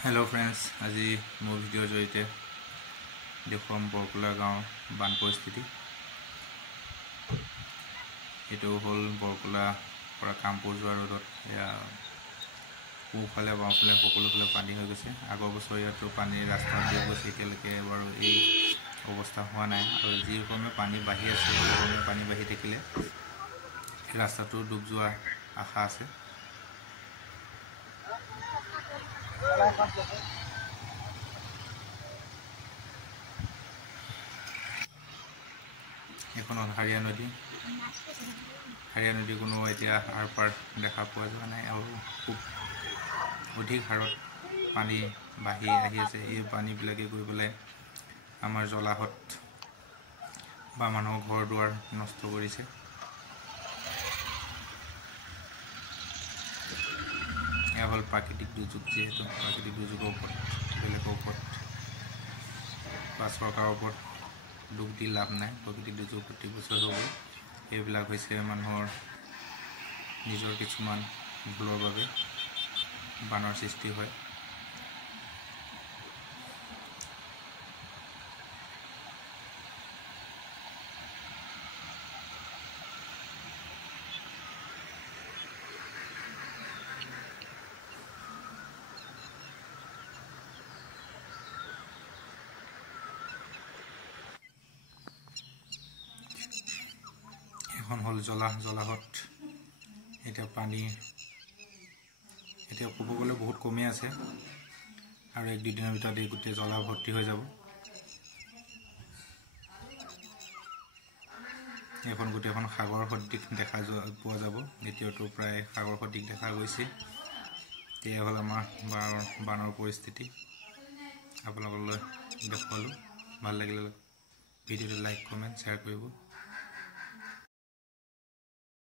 Hello friends, आज मोर भिडिओर जरिए देखुवाम बरकला गाँव बान परिस्थिति। ये हल बरकला कामपुर जो रोडत पूफाले बाँफाले सकलोफाले पानी हो गए। आग बছৰ ইয়াতো पानी रास्ता दी गई एतियालैके बारू এই अवस्था हुआ ना और जिकमे पानी बाढ़ी आसे पानी बाढ़ी থাকিলে रास्ता डूब जा आशा আছে। এখন হাৰিয়া নদী কোনো এতিয়া আৰ পাৰ দেখা পোৱা যোৱা নাই আৰু খুব অধিক হাৰত পানী বাঢ়ি আহি আছে। এই পানীবিলাকে গৈ পেলাই আমাৰ জলাহত বা মানুহৰ ঘৰ দুৱাৰ নষ্ট কৰিছে। এয়া হ'ল প্ৰাকৃতিক দুৰ্যোগ। যিহেতু প্ৰাকৃতিক দুৰ্যোগৰ ওপৰত বেলেগৰ ওপৰত বা চৰকাৰৰ ওপৰত দুখ দি লাভ নাই। প্ৰাকৃতিক দুৰ্যোগ প্ৰতি বছৰ হ'ব। এইবিলাক হৈছে মানুহৰ নিজৰ কিছুমান ভুলৰ বাবে বানৰ সৃষ্টি হয়। এখন হল জলাহত। এটা পানী এতিয়া ক'ব গ'লে বহুত কমে আছে আৰু এক দুই দিনৰ ভিতৰত এই গোটেই জলা ভৰ্তি হৈ যাব। এখন গোটেইখন সাগৰ সদৃশ দেখা পোৱা যাব। এতিয়াতো প্ৰায় সাগৰ সদৃশ দেখা গৈছে। এয়া হ'ল আমাৰ বানৰ পৰিস্থিতি। আপোনালোকলৈ দেখুৱালোঁ। ভাল লাগিলে ভিডিঅ'টো লাইক কমেণ্ট শ্বেয়াৰ কৰিব।